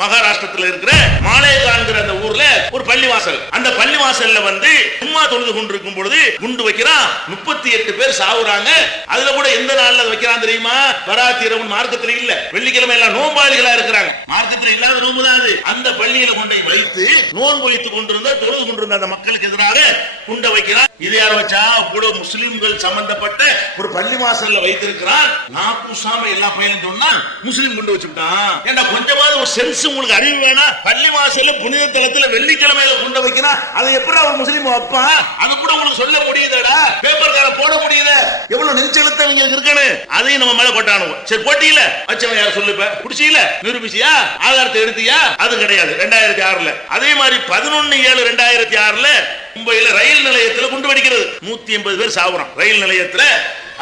மகாராஷ்டிரத்தில் இருக்கிற மாலேகான்கிற அந்த ஊர்ல ஒரு பள்ளிவாசல். அந்த பள்ளிவாசல்ல வந்து சும்மா தொழுது கொண்டிருக்கும் பொழுது குண்டு வைக்கிறான். 38 பேர் சாவுறாங்க. அதுல கூட எந்த நாள்ல வைக்கிறான் தெரியுமா? பராத் இரவு மார்க்கத்துல இல்ல, வெள்ளிக்கிழமை எல்லாம் நோம்பாளிகளா இருக்கிறாங்க. மார்க்கத்துல இல்லாத நோம்பு தான் அது. அந்த பள்ளியில கொண்டு வைத்து நோன்பு வைத்துக் கொண்டிருந்த தொழுது கொண்டிருந்த அந்த மக்களுக்கு எதிராக குண்டை வைக்கிறான். இது யார் வச்சா? கூட முஸ்லிம்கள் சம்பந்தப்பட்ட ஒரு பள்ளிவாசல்ல வைத்திருக்கிறான். நாக்குசாம எல்லா பையனும் சொன்னா முஸ்லிம் குண்டு வச்சுட்டான். ஏன்னா கொஞ்சமாவது ஒரு சென்ஸ் உங்களுக்கு அறிவு வேணா? பள்ளிவாசல்ல புனித தலத்துல வெள்ளிக்கிழமையில குண்டை வைக்கிறான். அதை எப்படி ஒரு முஸ்லிம் வைப்பா? அது கூட உங்களுக்கு சொல்ல முடியுதடா? பேப்பர்கார போட முடியுது? எவ்வளவு நெஞ்செழுத்த உங்களுக்கு இருக்கனு? அதையும் நம்ம மேல போட்டானுவோம். சரி போட்டியில வச்சவன் யார் சொல்லு? புடிச்சியில நிரூபிச்சியா? ஆதாரத்தை எடுத்தியா? அது கிடையாது. 2006ல அதே மாதிரி 11/7/2006ல மும்பையில ரயில் நிலையத்தில் குண்டு வெடிக்கிறது. 180 பேர் சாவுறான் ரயில் நிலையத்தில்.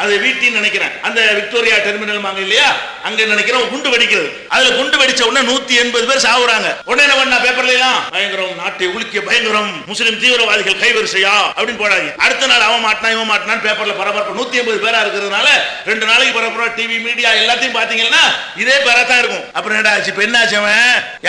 அது வீட்டின்னு நினைக்கிறேன், அந்த விக்டோரியா டெர்மினல் வாங்க இல்லையா, அங்க நினைக்கிறேன் குண்டு வெடிக்கிறது. அதுல குண்டு வெடிச்ச உடனே 180 பேர் சாவுறாங்க. உடனே என்ன பண்ணா? பேப்பர்ல எல்லாம் பயங்கரம், நாட்டை உலுக்கிய பயங்கரம், முஸ்லிம் தீவிரவாதிகள் கைவரிசையா அப்படின்னு போடாங்க. அடுத்த நாள் அவன் மாட்டினா இவன் மாட்டினான்னு பேப்பர்ல பரபரப்பு. 180 பேரா இருக்கிறதுனால 2 நாளைக்கு பரபரப்பா டிவி மீடியா எல்லாத்தையும் பாத்தீங்கன்னா இதே பேரா தான் இருக்கும். அப்புறம் என்ன ஆச்சு? இப்ப என்ன ஆச்சு? அவன்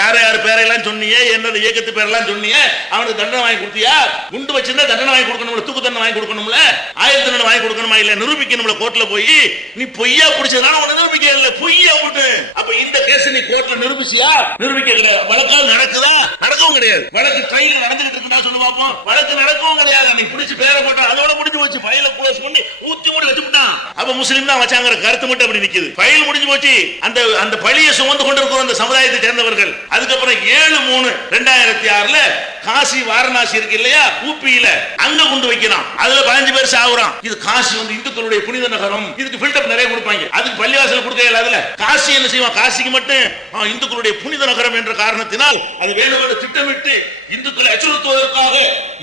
யார் யார் பேரெல்லாம் சொன்னியே, என்னது இயக்கத்து பேரெல்லாம் சொன்னியே, அவனுக்கு தண்டனை வாங்கி கொடுத்தியா? குண்டு வச்சிருந்தா தண்டனை வாங்கி கொடுக்கணும், தூக்கு தண்டனை வாங்கி கொடுக்கணும்ல, ஆயுள் தண்டனை வாங்கி கொடுக்கணுமா? இல்ல நிரூபிக்கணும் கோர்ட்ல போய். நீ பொய்யா புடிச்சதால உன நிரூபிக்க இல்ல, பொய்யா விட்டு. அப்ப இந்த கேஸ் நீ கோர்ட்ல நிரூபிச்சியா? நிரூபிக்க கிடையாது. வழக்கால் நடக்குதா? நடக்கவும் கிடையாது. வழக்கு ட்ரையல் நடந்துட்டு இருக்குன்னா சொல்லு பாப்போம். வழக்கு நடக்கவும் கிடையாது. நீ பிடிச்சு பேரை போட்டா அதோட முடிஞ்சு போச்சு. ஃபைல க்ளோஸ் பண்ணி ஊத்தி மூடி வச்சுட்டான். அப்ப முஸ்லிம் தான் வச்சாங்கற கருத்து மட்டும் அப்படி நிக்குது. ஃபைல் முடிஞ்சு போச்சு. அந்த பழியை சுமந்து கொண்டிருக்கிற அந்த சமுதாயத்தை சேர்ந்தவர்கள். அதுக்கப்புறம் 7/3/2006ல காசி வாரணாசி இருக்கு இல்லையா, ஊபியில அங்க குண்டு வைக்கிறான். அதுல 15 பேர் சாவுறான். இது காசி வந்து இந்துக்களுடைய புனித நகரம். இதுக்கு பில்டப் நிறைய கொடுப்பாங்க. அதுக்கு பள்ளிவாசல் கொடுக்க இயலாதுல. காசி என்ன செய்வான்? காசிக்கு மட்டும் இந்துக்களுடைய புனித நகரம் என்ற காரணத்தினால் அது வேண்டுமென்று திட்டமிட்டு இந்துக்களை அச்சுறுத்துவதற்காக,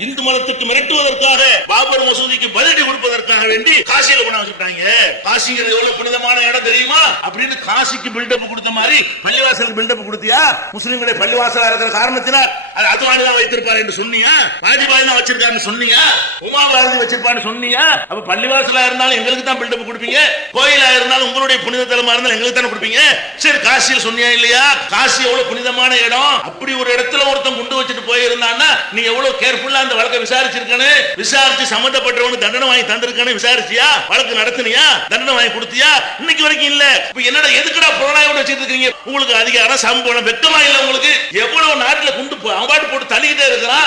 இந்து மதத்துக்கு மிரட்டுவதற்காக, பாபர் மசூதிக்கு பதிலடி கொடுப்பதற்காக வேண்டி காசியில கொண்டு வச்சுட்டாங்க. காசிங்கிறது எவ்வளவு புனிதமான இடம் தெரியுமா? அப்படின்னு காசிக்கு பில்டப் கொடுத்த மாதிரி பள்ளிவாசலுக்கு பில்டப் கொடுத்தியா? முஸ்லிம்களுடைய பள்ளிவாசலா இருக்கிற காரணத்தினால் அது அதுவானி தான் வைத்திருப்பாரு என்று சொன்னியா? வாஜ்பாய் தான் வச்சிருக்காருன்னு சொன்னியா? உமா பாரதி வச்சிருப்பான்னு சொன்னியா? அப்ப பள்ளிவாசலா இருந்தாலும் எங்களுக்கு தான் பில்டப் கொடுப்பீங்க, கோயிலா இருந்தாலும் உங்களுடைய புனித தலமா இருந்தாலும் எங்களுக்கு தானே கொடுப்பீங்க. சரி, காசியில் சொன்னியா இல்லையா? காசி எவ்வளவு புனிதமான இடம். அப்படி ஒரு இடத்துல ஒருத்தன் குண்டு வச்சுட்டு போயிருந்தான்னா நீ எவ்வளவு கேர்ஃபுல்லா அந்த வழக்கை விசாரிச்சிருக்கனே, விசாரிச்சு சம்பந்தப்பட்டவனுக்கு தண்டனை வாங்கி தந்திருக்கனே. விசாரிச்சியா? வழக்கு நடத்தினியா? தண்டனை வாங்கி கொடுத்தியா? இன்னைக்கு வரைக்கும் இல்ல. இப்ப என்னடா எதுக்குடா புலனாய்வு வச்சிட்டு இருக்கீங்க? உங்களுக்கு அதிகாரம், சம்பளம் வெக்கமா இல்ல உங்களுக்கு? எவ்வளவு நாட்டுல குண்டு அவார்டு போட்டு தள்ளிக்கிட்டே இருக்கிறான்.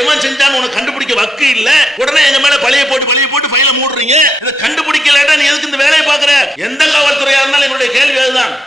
எவன் செஞ்சான்னு உனக்கு கண்டுபிடிக்க வக்கு இல்ல. உடனே எங்க மேல பழைய போட்டு ஃபைல மூடுறீங்க. இதை கண்டுபிடிக்கலடா நீ எதுக்கு இந்த வேலையை பாக்குற? எந்த காவல்துறையா இருந்தாலும் என்னுடைய கேள்வி அதுதான்.